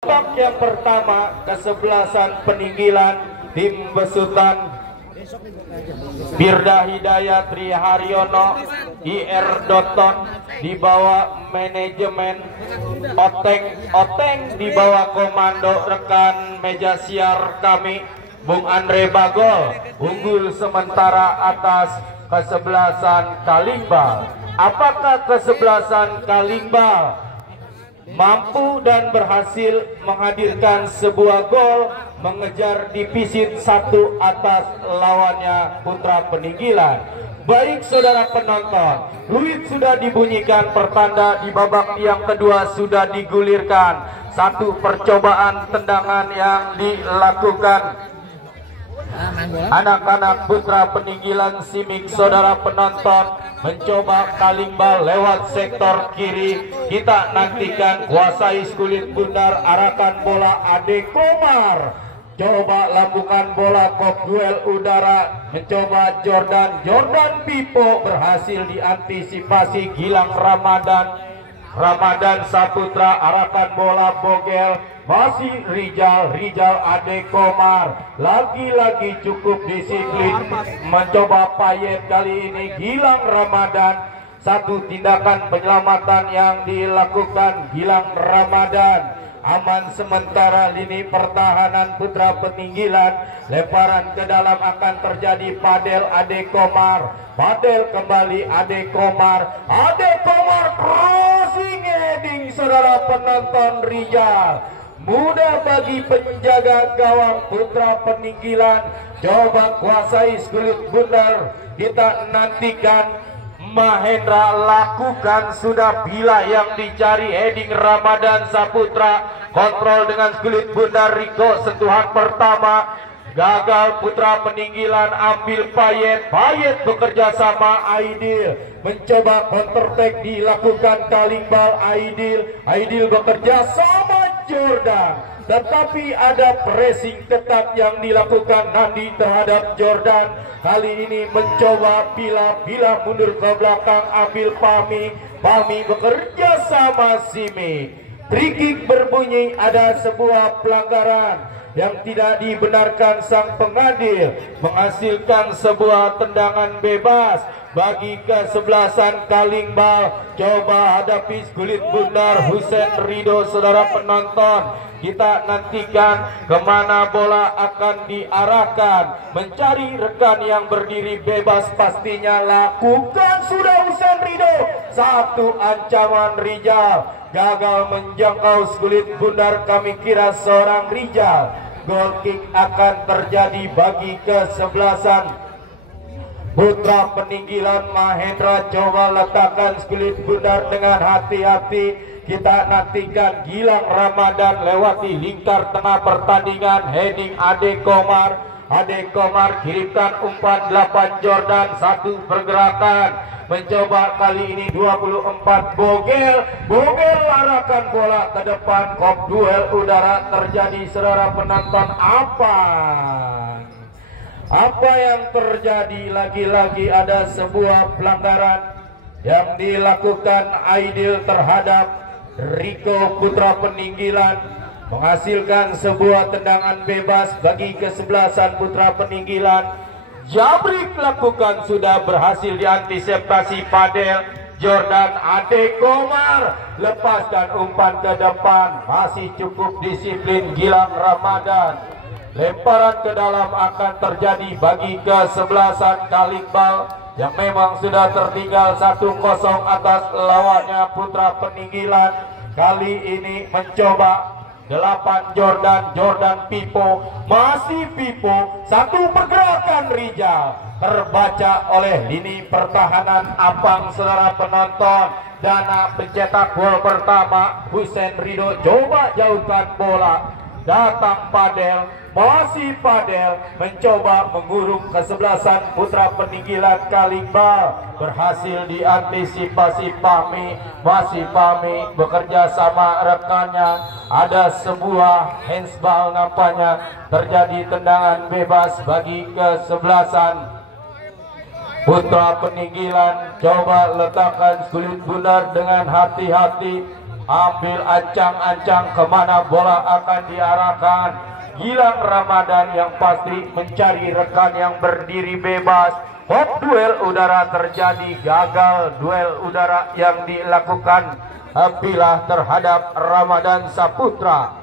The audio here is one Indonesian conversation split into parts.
Babak yang pertama kesebelasan peninggilan tim besutan Birda Hidayat Triharyono IR Doton di bawah manajemen Oteng di bawah komando rekan meja siar kami Bung Andre Bagol unggul sementara atas kesebelasan Kalimbal. Apakah kesebelasan Kalimbal mampu dan berhasil menghadirkan sebuah gol mengejar divisit 1 atas lawannya Putra Peninggilan? Baik saudara penonton, fluid sudah dibunyikan, pertanda di babak yang kedua sudah digulirkan. Satu percobaan tendangan yang dilakukan anak-anak Putra Peninggilan Simik. Saudara penonton, mencoba Kalimbal lewat sektor kiri. Kita nantikan kuasai kulit bundar, arahkan bola Ade Komar, coba lambungan bola kop duel udara, mencoba Jordan Pipo, berhasil diantisipasi Gilang Ramadan Saputra, arahkan bola Bogel, masih Rijal Ade Komar, lagi-lagi cukup disiplin, mencoba Payet, kali ini Gilang Ramadan. Satu tindakan penyelamatan yang dilakukan Gilang Ramadan, aman sementara lini pertahanan Putra Peninggilan. Lemparan ke dalam akan terjadi Padel Ade Komar, Padel kembali Ade Komar crossing heading. Saudara penonton, Rijal mudah bagi penjaga gawang Putra Peninggilan, coba kuasai kulit bundar. Kita nantikan Mahendra lakukan sudah bila yang dicari, heading Ramadan Saputra, kontrol dengan kulit bundar Riko, sentuhan pertama gagal. Putra Peninggilan ambil Payet bekerja sama Aidil, mencoba counter attack dilakukan Kalimbal. Aidil bekerja sama Jordan, tetapi ada pressing ketat yang dilakukan Nandi terhadap Jordan. Kali ini mencoba bila mundur ke belakang, ambil Pami bekerja sama Simi. Free kick berbunyi, ada sebuah pelanggaran yang tidak dibenarkan sang pengadil, menghasilkan sebuah tendangan bebas bagi kesebelasan Kalimbal. Coba hadapi kulit bundar Husein Rido. Saudara penonton, kita nantikan kemana bola akan diarahkan, mencari rekan yang berdiri bebas, pastinya lakukan sudah Husein Rido. Satu ancaman Rijal, gagal menjangkau kulit bundar, kami kira seorang Rijal. Goal kick akan terjadi bagi kesebelasan Putra Peninggilan. Mahendra coba letakkan kulit bundar dengan hati-hati. Kita nantikan Gilang Ramadan lewati lingkar tengah pertandingan, heading Ade Komar kirimkan umpan 8 Jordan, satu pergerakan, mencoba kali ini 24 Bogel arahkan bola ke depan, kop duel udara terjadi. Saudara penonton, apa yang terjadi? Lagi-lagi ada sebuah pelanggaran yang dilakukan Aidil terhadap Riko Putra Peninggilan, menghasilkan sebuah tendangan bebas bagi kesebelasan Putra Peninggilan. Jabrik lakukan sudah berhasil diantisipasi Padel. Jordan Ade Komar lepaskan umpan ke depan, masih cukup disiplin Gilang Ramadan. Lemparan ke dalam akan terjadi bagi kesebelasan Kalimbal yang memang sudah tertinggal 1-0 atas lawannya Putra Peninggilan. Kali ini mencoba 8 Jordan Pipo, masih Pipo, satu pergerakan Rijal terbaca oleh lini pertahanan Apang. Saudara penonton, Dana pencetak gol pertama Husein Rido, coba jauhkan bola, datang Padel, masih Padel, mencoba mengurung kesebelasan Putra Peninggilan Kalimbal, berhasil diantisipasi Pami, masih Pami bekerja sama rekannya. Ada sebuah handsball nampaknya, terjadi tendangan bebas bagi kesebelasan Putra Peninggilan. Coba letakkan kulit bundar dengan hati-hati, ambil ancang-ancang kemana bola akan diarahkan. Gilang Ramadan yang pasti mencari rekan yang berdiri bebas. Hot duel udara terjadi, gagal duel udara yang dilakukan Pilah terhadap Ramadan Saputra.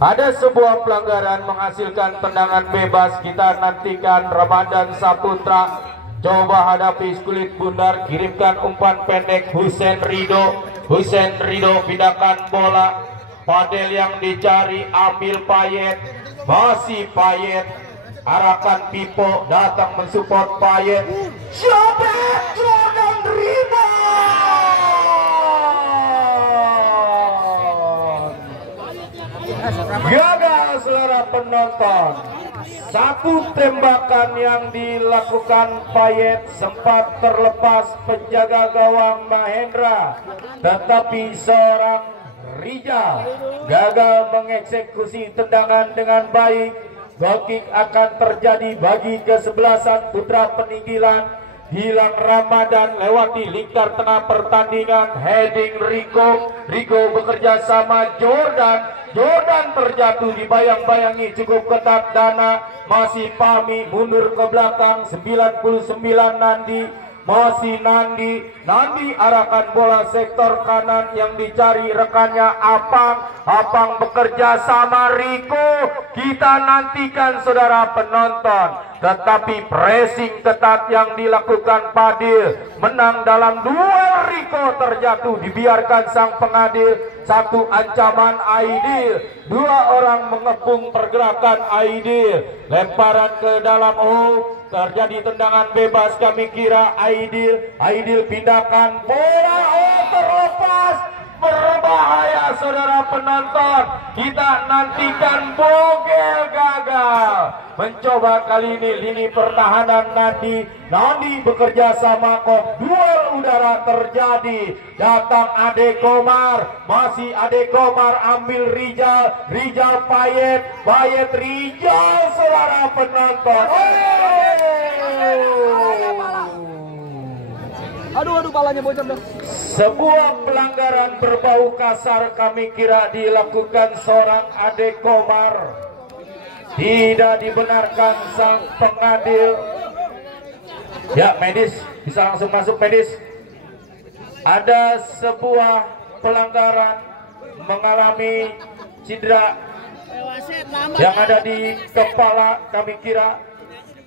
Ada sebuah pelanggaran menghasilkan tendangan bebas. Kita nantikan Ramadan Saputra coba hadapi Kulit Bundar, kirimkan umpan pendek Husein Ridho. Husein Ridho pindahkan bola. Padel yang dicari, ambil Payet, masih Payet, arahkan Pipo, datang mensupport Payet. Jebret Jordan Ridho. Gagal saudara penonton. Satu tembakan yang dilakukan Payet sempat terlepas penjaga gawang Mahendra, tetapi seorang Rijal gagal mengeksekusi tendangan dengan baik. Goal kick akan terjadi bagi kesebelasan Putra Peninggilan. Gilang Ramadan lewati lingkar tengah pertandingan, heading Riko. Riko bekerja sama Jordan. Jordan terjatuh, dibayang-bayangi cukup ketat Dana, masih Pami mundur ke belakang. 99 Nandi, masih Nandi. Nandi arahkan bola sektor kanan yang dicari rekannya Apang. Apang bekerja sama Riko. Kita nantikan saudara penonton, tetapi pressing ketat yang dilakukan Padil. Menang dalam duel, Riko terjatuh, dibiarkan sang pengadil. Satu ancaman Aidil, dua orang mengepung pergerakan Aidil. Lemparan ke dalam, terjadi tendangan bebas. Kami kira Aidil pindahkan bola, terlepas. Berbahaya saudara penonton. Kita nantikan Bogel gagal. Mencoba kali ini lini pertahanan Nandi bekerja sama kok. Duel udara terjadi. Datang Ade Komar, masih Ade Komar, ambil Rijal Payet Rijal saudara penonton. Aduh balanya bocor dah. Sebuah pelanggaran berbau kasar kami kira dilakukan seorang Ade Komar. Tidak dibenarkan sang pengadil. Ya, medis bisa langsung masuk medis. Ada sebuah pelanggaran mengalami cedera yang ada di kepala kami kira.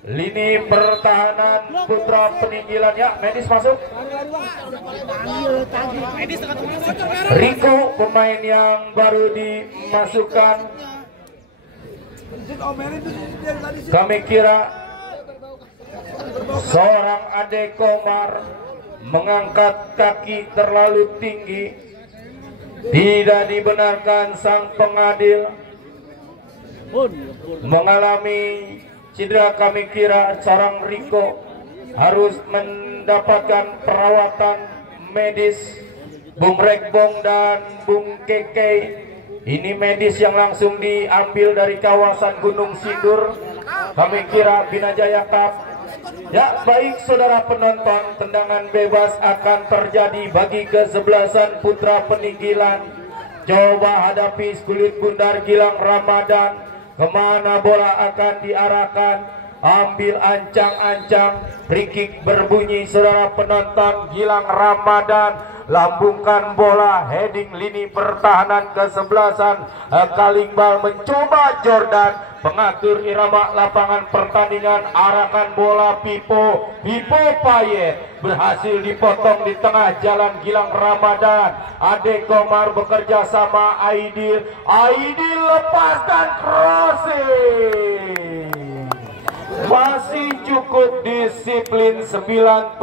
Lini pertahanan Putra Peninggilan, ya, medis masuk. Riko pemain yang baru dimasukkan. Kami kira seorang Ade Komar mengangkat kaki terlalu tinggi. Tidak dibenarkan, sang pengadil mengalami cedera. Kami kira seorang Riko harus mendapatkan perawatan medis. Bung Rekbong dan Bung Keke, ini medis yang langsung diambil dari kawasan Gunung Sindur. Kami kira Bina Jaya Cup. Ya, baik saudara penonton, tendangan bebas akan terjadi bagi kesebelasan Putra Peninggilan. Coba hadapi Kulit Bundar Gilang Ramadan. Kemana bola akan diarahkan? Ambil ancang-ancang, free kick berbunyi saudara penonton. Gilang Ramadan lambungkan bola, heading lini pertahanan kesebelasan Kalingbal. Mencoba Jordan, pengatur irama lapangan pertandingan, arahkan bola Pipo Payet, berhasil dipotong di tengah jalan Gilang Ramadan. Ade Komar bekerja sama Aidil lepaskan crossing. Masih cukup disiplin 99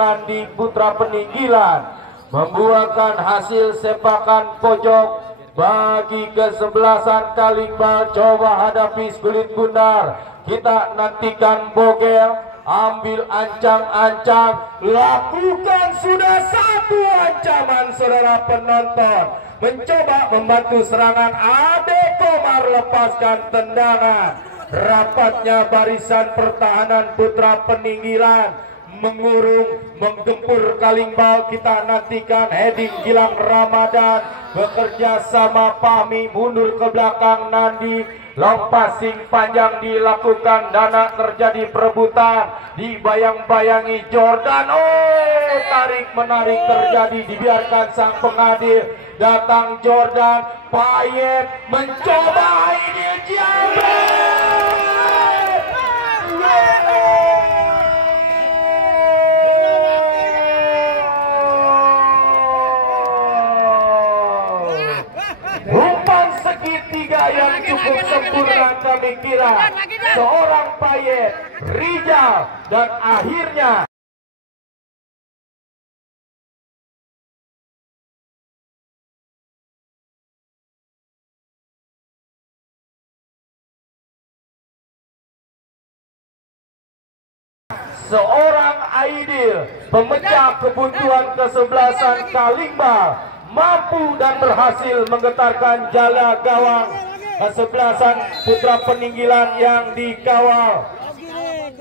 Nandi Putra Peninggilan membuahkan hasil sepakan pojok bagi kesebelasan Kalingbal. Coba hadapi Kulit Bundar. Kita nantikan Bogel, ambil ancang-ancang, lakukan sudah satu ancaman saudara penonton. Mencoba membantu serangan Ade Komar, lepaskan tendangan. Rapatnya barisan pertahanan Putra Peninggilan mengurung, menggempur Kalimbal. Kita nantikan heading Gilang Ramadan bekerja sama Pami, mundur ke belakang Nandi. Long passing panjang dilakukan, Dana terjadi perebutan, dibayang-bayangi Jordan. Oh, tarik menarik terjadi, dibiarkan sang pengadil. Datang Jordan, Payet mencoba, ini jambret. Umpan segitiga yang cukup sempurna kami kira seorang Payet, Rijal, dan akhirnya seorang Aidil, pemecah kebuntuan kesebelasan Kalimbal, mampu dan berhasil menggetarkan jala gawang kesebelasan Putra Peninggilan yang dikawal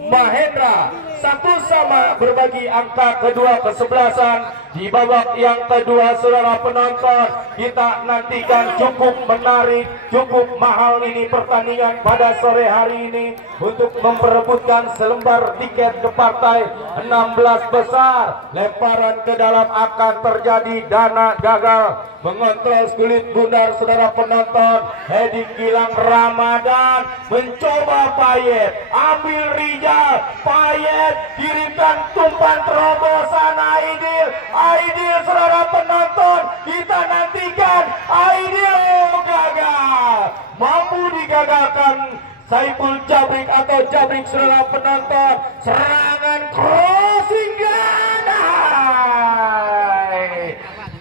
Mahendra. Satu sama berbagi angka kedua kesebelasan di babak yang kedua. Saudara penonton, kita nantikan cukup menarik, cukup mahal ini pertandingan pada sore hari ini untuk memperebutkan selembar tiket ke partai 16 besar. Lemparan ke dalam akan terjadi, Dana gagal mengontrol kulit bundar. Saudara penonton, heading Gilang Ramadan mencoba Payet, ambil Rijal, Payet kirimkan tumpan terobosan Aidil. Aidil, saudara penonton, kita nantikan Aidil gagal, mampu digagalkan Saiful Jabrik atau Jabrik. Saudara penonton, serangan crossing gandai.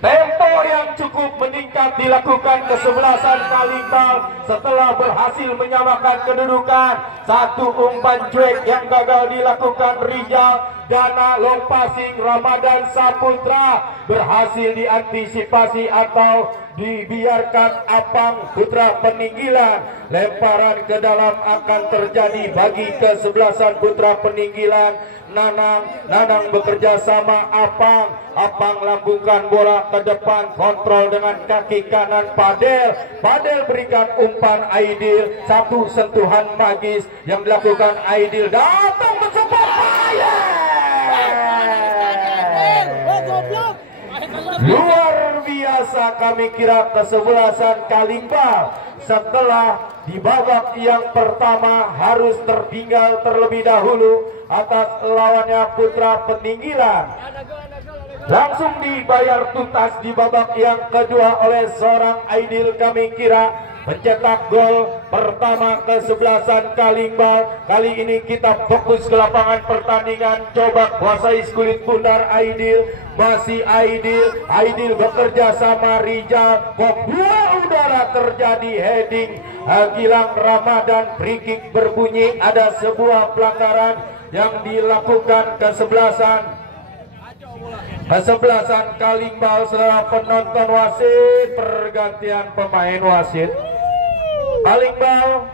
Tempo yang cukup meningkat dilakukan kesebelasan Kalimbal setelah berhasil menyamakan kedudukan. Satu umpan cuek yang gagal dilakukan Rijal. Dana long passing Ramadan Saputra berhasil diantisipasi atau dibiarkan Apang Putra Peninggilan. Lemparan ke dalam akan terjadi bagi kesebelasan Putra Peninggilan. Nanang bekerja sama Apang. Apang lambungkan bola ke depan, kontrol dengan kaki kanan Padel. Padel berikan umpan Aidil. Satu sentuhan magis yang dilakukan Aidil, datang mensupport Payet. Luar biasa kami kira kesebelasan Kalimbal setelah di babak yang pertama harus tertinggal terlebih dahulu atas lawannya Putra Peninggilan. Langsung dibayar tuntas di babak yang kedua oleh seorang Aidil. Kami kira mencetak gol pertama kesebelasan Kalimbal. Kali ini kita fokus ke lapangan pertandingan, coba kuasai kulit bundar Aidil. Masih Aidil, Aidil bekerja sama Rijal. Kok dua udara terjadi, heading Gilang Ramadan. Free kick berbunyi, ada sebuah pelanggaran yang dilakukan kesebelasan Kalimbal. Saudara penonton, wasit, pergantian pemain wasit. Kalimbal,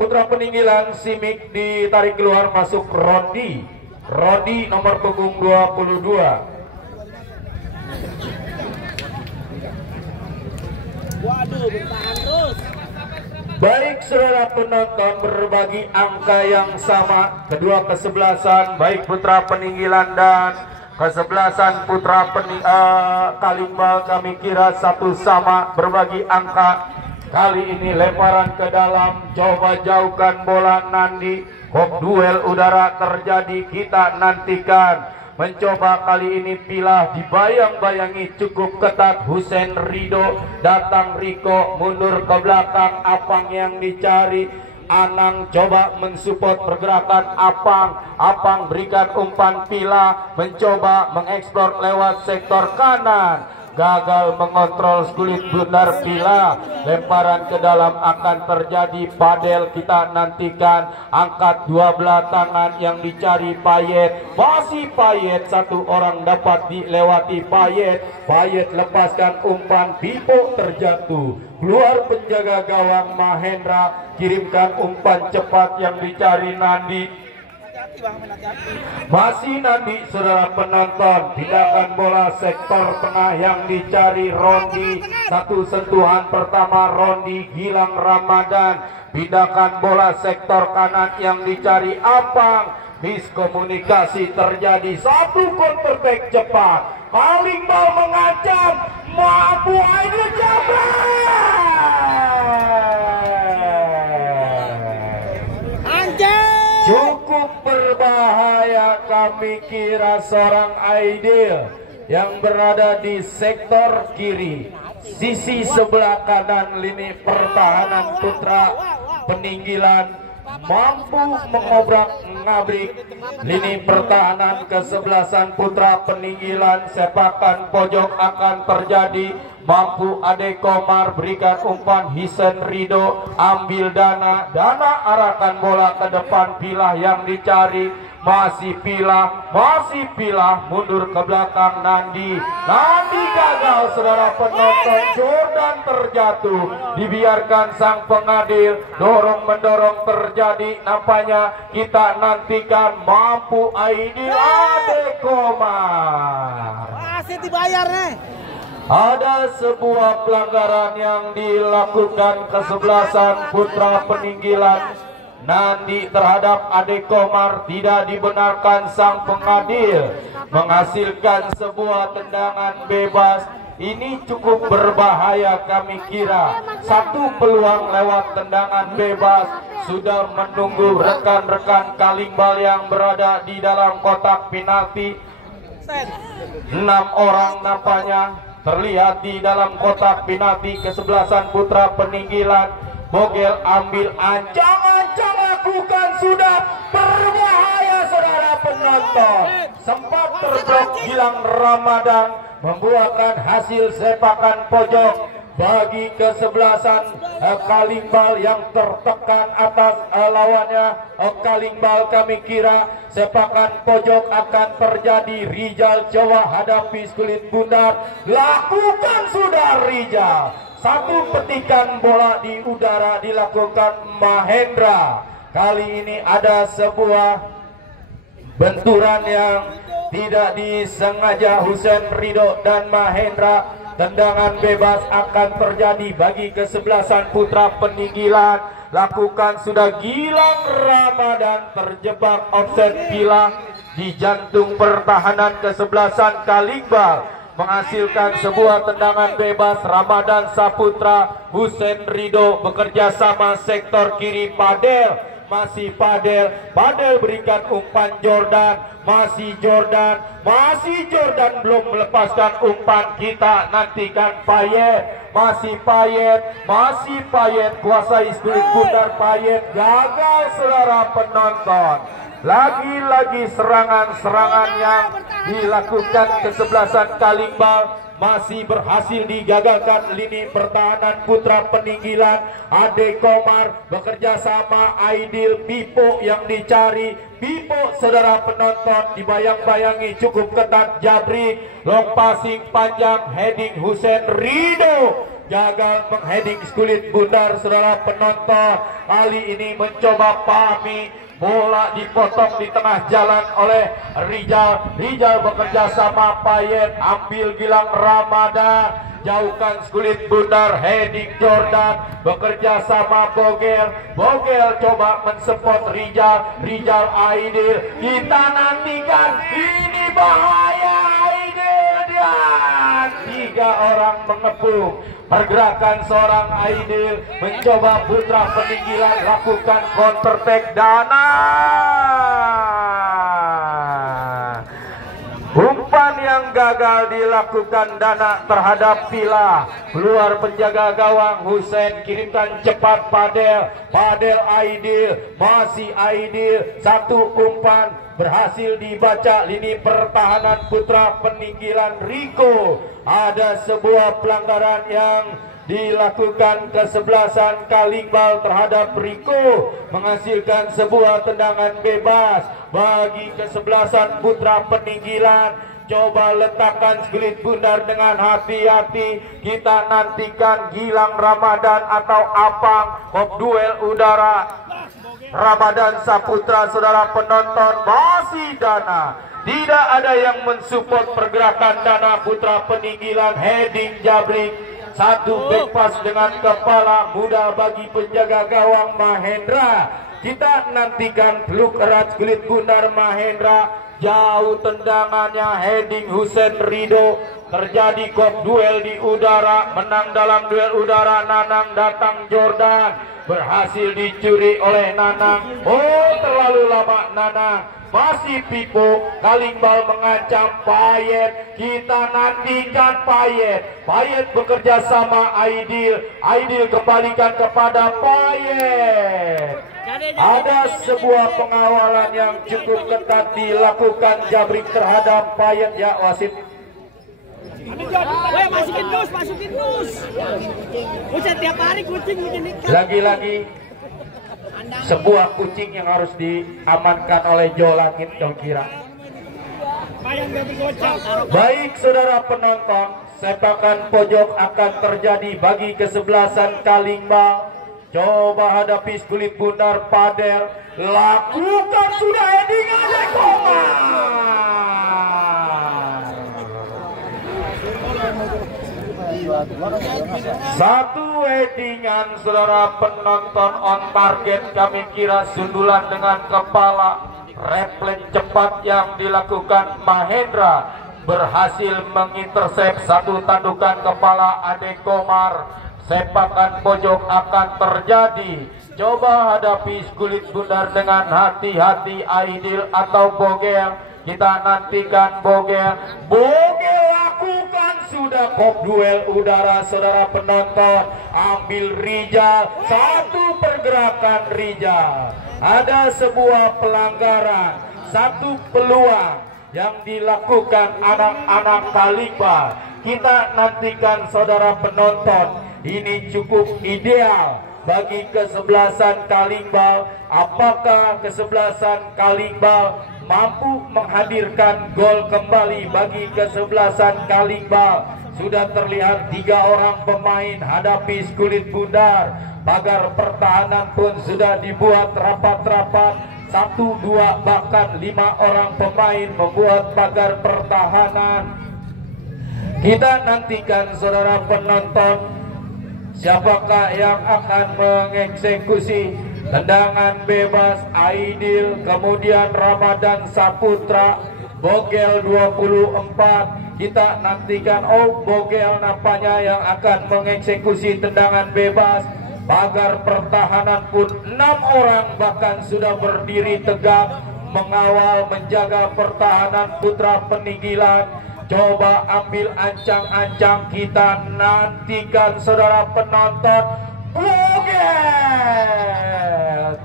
Putra Peninggilan, Simik ditarik keluar, masuk Rodi nomor punggung 22. Waduh, bertahan terus. Baik saudara penonton, berbagi angka yang sama kedua kesebelasan, baik Putra Peninggilan dan kesebelasan Putra Kalimbal. Kami kira satu sama, berbagi angka. Kali ini lemparan ke dalam, coba jauhkan bola Nandi. Hok duel udara terjadi, kita nantikan. Mencoba kali ini Pilah, dibayang-bayangi cukup ketat Hussein Rido. Datang Riko, mundur ke belakang, Apang yang dicari. Anang coba mensupport pergerakan Apang. Apang berikan umpan Pilah, mencoba mengeksplor lewat sektor kanan. Gagal mengontrol kulit bundar Pilah. Lemparan ke dalam akan terjadi, Padel kita nantikan. Angkat dua belah tangan yang dicari Payet. Masih Payet, satu orang dapat dilewati Payet. Payet lepaskan umpan, Pipo terjatuh. Keluar penjaga gawang Mahendra, kirimkan umpan cepat yang dicari Nandi. Masih nanti saudara penonton, tindakan bola sektor tengah yang dicari Rondi. Satu sentuhan pertama Rondi Gilang Ramadan. Tindakan bola sektor kanan yang dicari Apang. Miskomunikasi terjadi, satu counter attack cepat. Kalimbal mengancam, mampu Aidil Jabbar. Cukup berbahaya, kami kira seorang Aidil yang berada di sektor kiri, sisi sebelah kanan lini pertahanan Putra Peninggilan, mampu mengobrak-ngabrik lini pertahanan kesebelasan Putra Peninggilan. Sepakan pojok akan terjadi, mampu Ade Komar berikan umpan, Hisen Rido ambil Dana arahkan bola ke depan, pilah yang dicari, masih pilah mundur ke belakang Nandi gagal saudara penonton. Jordan terjatuh, dibiarkan sang pengadil, dorong mendorong terjadi. Nampaknya kita nantikan mampu Aidil Ade Komar. Masih dibayar nih. Ada sebuah pelanggaran yang dilakukan kesebelasan Putra Peninggilan. Nandi terhadap Ade Komar, tidak dibenarkan sang pengadil, menghasilkan sebuah tendangan bebas. Ini cukup berbahaya, kami kira satu peluang lewat tendangan bebas sudah menunggu rekan-rekan Kalimbal yang berada di dalam kotak penalti. 6 orang nampaknya terlihat di dalam kotak penalti kesebelasan Putra Peninggilan. Bogel ambil, ancang-ancang lakukan, sudah berbahaya saudara penonton. Sempat terblok Gilang Ramadan, membuahkan hasil sepakan pojok bagi kesebelasan Kalimbal yang tertekan atas lawannya. Kalimbal kami kira sepakan pojok akan terjadi. Rijal Jawa hadapi Kulit Bundar, lakukan sudah Rijal. Satu petikan bola di udara dilakukan Mahendra. Kali ini ada sebuah benturan yang tidak disengaja Husen Rido dan Mahendra. Tendangan bebas akan terjadi bagi kesebelasan Putra Peninggilan. Lakukan sudah Gilang Ramadan, terjebak offset pilah di jantung pertahanan kesebelasan Kalimbal. Menghasilkan sebuah tendangan bebas. Ramadan Saputra, Husen Rido bekerja sama sektor kiri. Padel, masih Padel berikan umpan Jordan, masih Jordan belum melepaskan umpan. Kita nantikan Payet, masih Payet kuasai Kulit Bundar. Payet gagal saudara penonton. Lagi-lagi serangan yang dilakukan kesebelasan Kalimbal masih berhasil digagalkan lini pertahanan Putra Peninggilan. Ade Komar bekerja sama Aidil, Pipo yang dicari. Pipo saudara penonton dibayang-bayangi cukup ketat. Jabri long passing panjang, heading Husen Rido gagal mengheading Kulit Bundar saudara penonton. Kali ini mencoba Pami, bola dipotong di tengah jalan oleh Rijal. Rijal bekerja sama Payet, ambil Gilang Ramadan, jauhkan Kulit Bundar, heading Jordan, bekerja sama Bogel coba mensupport Rijal Aidil. Kita nantikan, ini bahaya Aidil, dan 3 orang mengepung. Pergerakan seorang Aidil mencoba Putra Peninggilan lakukan counter attack. Dana umpan yang gagal dilakukan Dana terhadap Pila. Keluar penjaga gawang Husen, kirimkan cepat Padel Aidil, masih Aidil. Satu umpan berhasil dibaca lini pertahanan Putra Peninggilan. Riko, ada sebuah pelanggaran yang dilakukan kesebelasan Kalimbal terhadap Riko, menghasilkan sebuah tendangan bebas bagi kesebelasan Putra Peninggilan. Coba letakkan Kulit Bundar dengan hati-hati. Kita nantikan Gilang Ramadan atau Apang, duel udara. Ramadan Saputra, saudara penonton, masih Dana. Tidak ada yang mensupport pergerakan Dana Putra Peninggilan. Heading jabrik, satu back pass dengan kepala mudah bagi penjaga gawang Mahendra. Kita nantikan peluk erat kulit Bundar Mahendra. Jauh tendangannya, heading Husein Rido. Terjadi kop duel di udara. Menang dalam duel udara Nanang datang Jordan. Berhasil dicuri oleh Nanang. Oh, terlalu lama Nanang. Masih Pipo. Kalingbal mengancam Payet. Kita nantikan Payet. Payet bekerja sama Aidil. Aidil kembalikan kepada Payet. Ada sebuah pengawalan yang cukup ketat dilakukan jabrik terhadap Payet, ya wasit. Masukin dus. Udah tiap hari kucing begini. Lagi-lagi sebuah kucing yang harus diamankan oleh Jo Langit dong kira. Baik saudara penonton, sepakan pojok akan terjadi bagi kesebelasan Kalingbal. Coba hadapi kulit Bundar Padel. Lakukan sudah heading oleh Komar. Satu headingan saudara penonton on target. Kami kira sundulan dengan kepala. Replen cepat yang dilakukan Mahendra berhasil mengintersep satu tandukan kepala Ade Komar. Sepakan pojok akan terjadi. Coba hadapi kulit Bundar dengan hati-hati. Aidil atau Bogel. Kita nantikan Bogel. Bogel lakukan sudah kop duel udara saudara penonton. Ambil Rijal. Satu pergerakan Rijal. Ada sebuah pelanggaran. Satu peluang yang dilakukan anak-anak Kalingbal. Kita nantikan saudara penonton. Ini cukup ideal bagi kesebelasan Kalingbal. Apakah kesebelasan Kalingbal mampu menghadirkan gol kembali bagi kesebelasan Kalingbal? Sudah terlihat 3 orang pemain hadapi kulit Bundar. Pagar pertahanan pun sudah dibuat rapat-rapat. 1, 2 bahkan 5 orang pemain membuat pagar pertahanan. Kita nantikan saudara penonton, siapakah yang akan mengeksekusi tendangan bebas. Aidil, kemudian Ramadan Saputra, Bogel 24. Kita nantikan, oh Bogel nampaknya yang akan mengeksekusi tendangan bebas. Pagar pertahanan pun 6 orang bahkan sudah berdiri tegak mengawal menjaga pertahanan Putra Peninggilan. Coba ambil ancang-ancang, kita nantikan saudara penonton. Bogel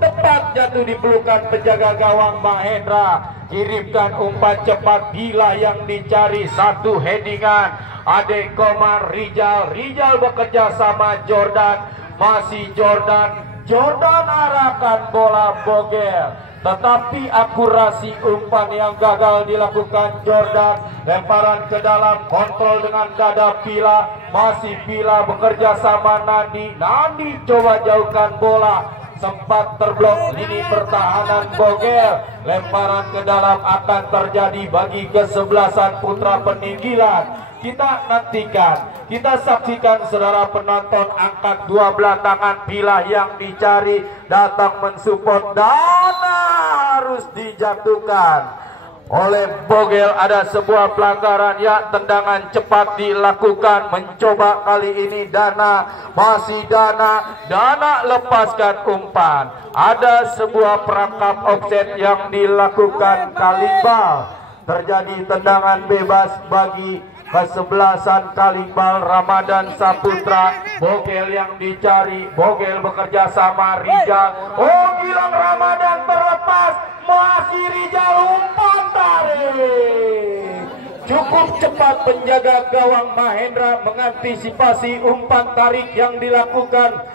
tepat jatuh di pelukan penjaga gawang Mahendra. Kirimkan umpan cepat gila yang dicari. Satu headingan Ade Komar Rijal. Rijal bekerja sama Jordan. Masih Jordan. Jordan arahkan bola Bogel. Tetapi akurasi umpan yang gagal dilakukan Jordan. Lemparan ke dalam, kontrol dengan dada Pila. Masih Pila bekerja sama Nandi. Nandi coba jauhkan bola. Sempat terblok lini pertahanan Bogel. Lemparan ke dalam akan terjadi bagi kesebelasan Putra Peninggilan. Kita nantikan, kita saksikan saudara penonton. Angkat 12 tangan Pila yang dicari datang mensupport. Dana harus dijatuhkan oleh Bogel. Ada sebuah pelanggaran, ya, tendangan cepat dilakukan. Mencoba kali ini Dana. Masih Dana. Dana lepaskan umpan. Ada sebuah perangkap offset yang dilakukan Kalingbal. Terjadi tendangan bebas bagi kesebelasan Kalingbal. Ramadan Saputra, Bogel yang dicari. Bogel bekerja sama Rijal. Oh, Gilang Ramadan terlepas. Masih Rijal, umpan tarik. Cukup cepat penjaga gawang Mahendra mengantisipasi umpan tarik yang dilakukan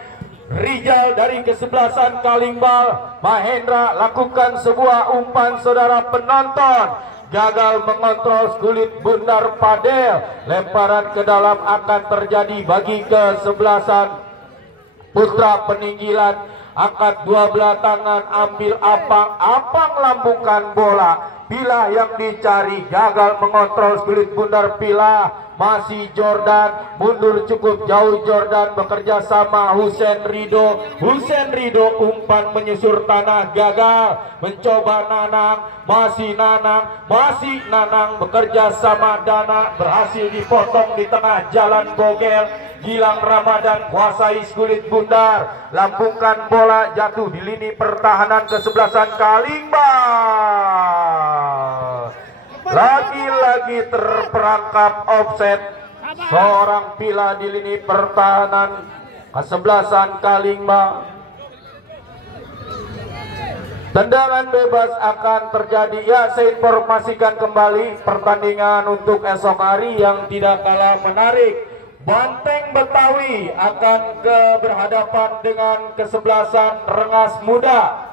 Rijal dari kesebelasan Kalingbal. Mahendra lakukan sebuah umpan saudara penonton. Gagal mengontrol kulit Bundar Padel. Lemparan ke dalam akan terjadi bagi kesebelasan Putra Peninggilan. angkat dua belah tangan, ambil apang, apang lambungkan bola. Pila yang dicari, gagal mengontrol Skulit Bundar. Pila masih Jordan, mundur cukup jauh Jordan, bekerja sama Husein Ridho. Husein Ridho umpan menyusur tanah, gagal. Mencoba Nanang, masih Nanang, bekerja sama Dana, berhasil dipotong di tengah jalan Bogel. Gilang Ramadan kuasai Skulit Bundar, lambungkan bola, jatuh di lini pertahanan kesebelasan Kalimbal. Lagi-lagi terperangkap offset seorang Pila di lini pertahanan kesebelasan Kalimbal. Tendangan bebas akan terjadi. Ya, saya informasikan kembali pertandingan untuk esok hari yang tidak kalah menarik. Banteng Betawi akan berhadapan dengan kesebelasan Rengas Muda.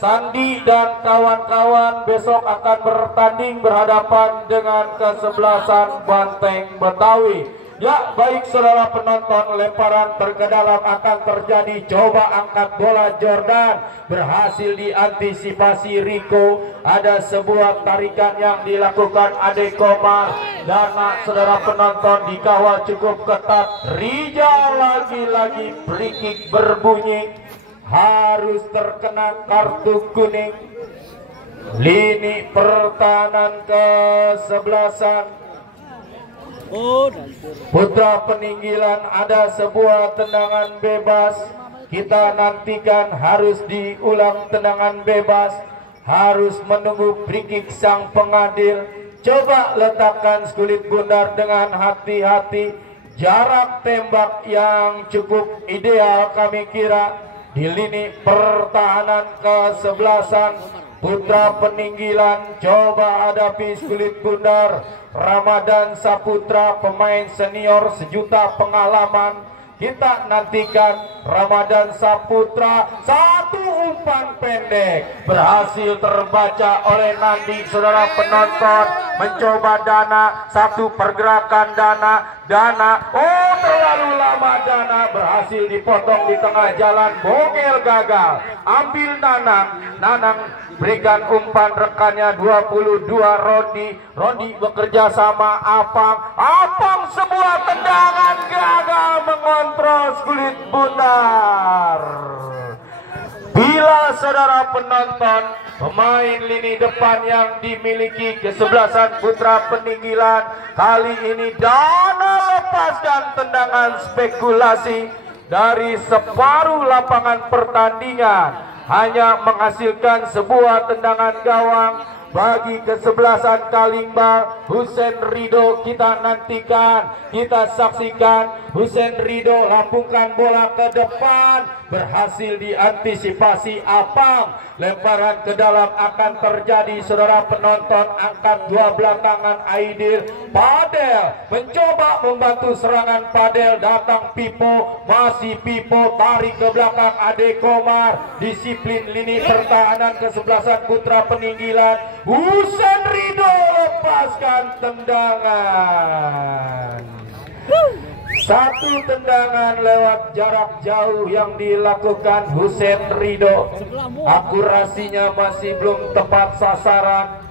Sandi dan kawan-kawan besok akan bertanding berhadapan dengan kesebelasan Banteng Betawi. Ya, baik saudara penonton, lemparan terkedalam akan terjadi. Coba angkat bola Jordan, berhasil diantisipasi Riko. Ada sebuah tarikan yang dilakukan Ade Komar. Dana saudara penonton dikawal cukup ketat. Rijal lagi-lagi free kick berbunyi, harus terkena kartu kuning. Lini pertahanan kesebelasan Putra Peninggilan, ada sebuah tendangan bebas. Kita nantikan, harus diulang tendangan bebas, harus menunggu free kick sang pengadil. Coba letakkan Skulit Bundar dengan hati-hati. Jarak tembak yang cukup ideal kami kira di lini pertahanan kesebelasan Putra Peninggilan. Coba hadapi Skulit Bundar. Ramadan Saputra, pemain senior sejuta pengalaman. Kita nantikan Ramadan Saputra. Satu umpan pendek berhasil terbaca oleh Nandi. Saudara penonton, mencoba Dana, satu pergerakan Dana, oh terlalu lama Dana, berhasil dipotong di tengah jalan. Bogel gagal, ambil Nanang berikan umpan rekannya 22 Rondi bekerja sama Apang, sebuah tendangan gagal mengontrol Skulit Bundar. Bila saudara penonton, pemain lini depan yang dimiliki kesebelasan Putra Peninggilan, kali ini Dana lepaskan tendangan spekulasi dari separuh lapangan pertandingan, hanya menghasilkan sebuah tendangan gawang bagi kesebelasan Kalimbal. Husein Ridho kita nantikan, kita saksikan. Husein Ridho lambungkan bola ke depan, berhasil diantisipasi Apang. Lemparan ke dalam akan terjadi saudara penonton. Angkat dua belah tangan Aidil. Padel mencoba membantu serangan Padel, datang Pipo, masih Pipo, tarik ke belakang Ade Komar. Disiplin lini pertahanan kesebelasan Putra Peninggilan. Husein Ridho lepaskan tendangan. Satu tendangan lewat jarak jauh yang dilakukan Husein Ridho. Akurasinya masih belum tepat sasaran.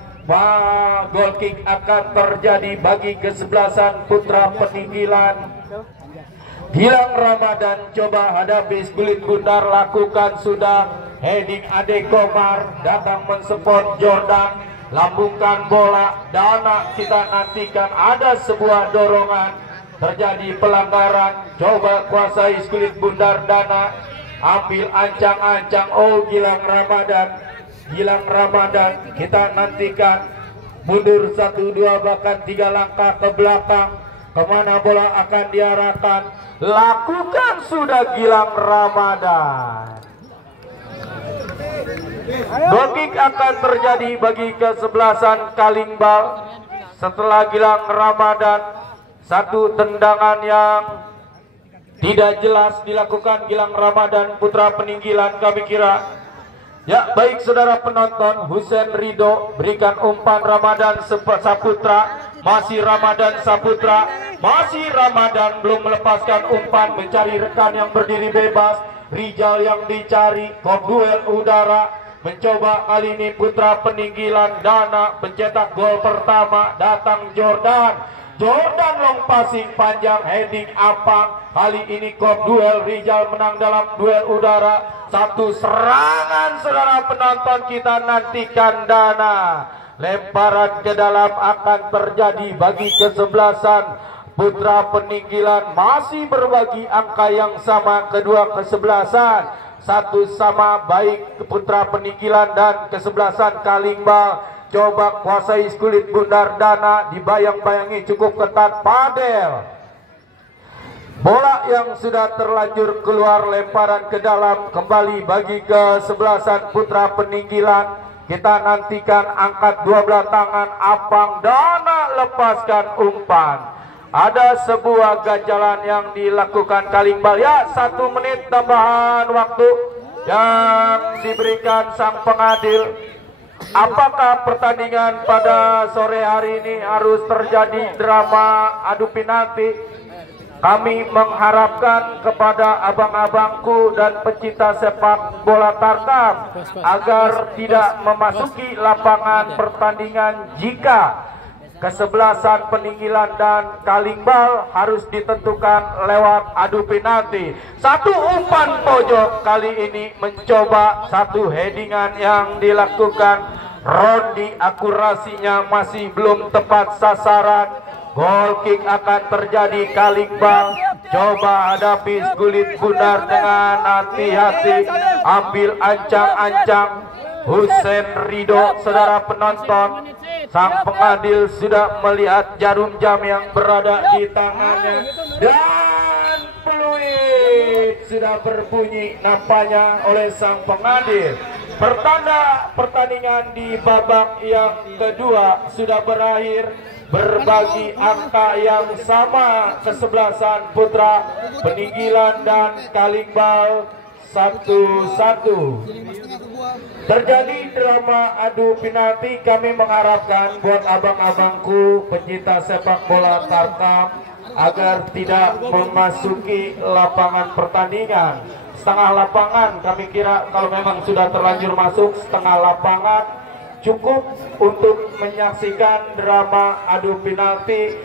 Goal kick akan terjadi bagi kesebelasan Putra Peninggilan. Gilang Ramadan coba hadapi Skulit Bundar, lakukan sudah. Heading Ade Komar, datang mensupport Jordan, lambungkan bola. Dana kita nantikan, ada sebuah dorongan, terjadi pelanggaran. Coba kuasai Skulit Bundar. Dana ambil ancang-ancang. Oh, Gilang Ramadan kita nantikan, mundur 1-2 bahkan 3 langkah ke belakang. Kemana bola akan diarahkan? Lakukan sudah Gilang Ramadan. Goal kick akan terjadi bagi kesebelasan Kalimbal setelah Gilang Ramadan. Satu tendangan yang tidak jelas dilakukan Gilang Ramadan Putra Peninggilan kami kira. Ya, baik saudara penonton, Husein Ridho berikan umpan Ramadan Saputra. Masih Ramadan Saputra, masih Ramadan belum melepaskan umpan, mencari rekan yang berdiri bebas. Rijal yang dicari, kop duel udara. Mencoba kali ini Putra Peninggilan Dana pencetak gol pertama, datang Jordan long passing panjang, heading Apang. Kali ini kop duel, Rijal menang dalam duel udara. Satu serangan saudara penonton, kita nantikan Dana. Lemparan ke dalam akan terjadi bagi kesebelasan Putra Peninggilan, masih berbagi angka yang sama kedua kesebelasan. Satu sama baik Putra Peninggilan dan kesebelasan Kalingbal. Coba kuasai kulit bundar Dana, dibayang-bayangi cukup ketat Padel. Bola yang sudah terlanjur keluar, lemparan ke dalam kembali bagi kesebelasan Putra Peninggilan. Kita nantikan angkat dua belah tangan Apang, Dana lepaskan umpan. Ada sebuah ganjalan yang dilakukan Kalingbal. Ya, 1 menit tambahan waktu yang diberikan sang pengadil. Apakah pertandingan pada sore hari ini harus terjadi drama adu penalti? Kami mengharapkan kepada abang-abangku dan pecinta sepak bola Tarkam agar tidak memasuki lapangan pertandingan jika kesebelasan Peninggilan dan Kalingbal harus ditentukan lewat adu penalti. Satu umpan pojok kali ini mencoba satu headingan yang dilakukan Rondi, akurasinya masih belum tepat sasaran. Goal kick akan terjadi. Kalingbal coba hadapi kulit bundar dengan hati-hati, ambil ancang-ancang Husein Ridho. Saudara penonton, sang pengadil sudah melihat jarum jam yang berada di tangannya dan peluit sudah berbunyi nampaknya oleh sang pengadil. Pertanda pertandingan di babak yang kedua sudah berakhir, berbagi angka yang sama kesebelasan Putra Peninggilan dan Kalingbal 1-1. Terjadi drama adu penalti. Kami mengharapkan buat abang-abangku pecinta sepak bola Tarkam agar tidak memasuki lapangan pertandingan. Setengah lapangan, kami kira kalau memang sudah terlanjur masuk setengah lapangan cukup untuk menyaksikan drama adu penalti.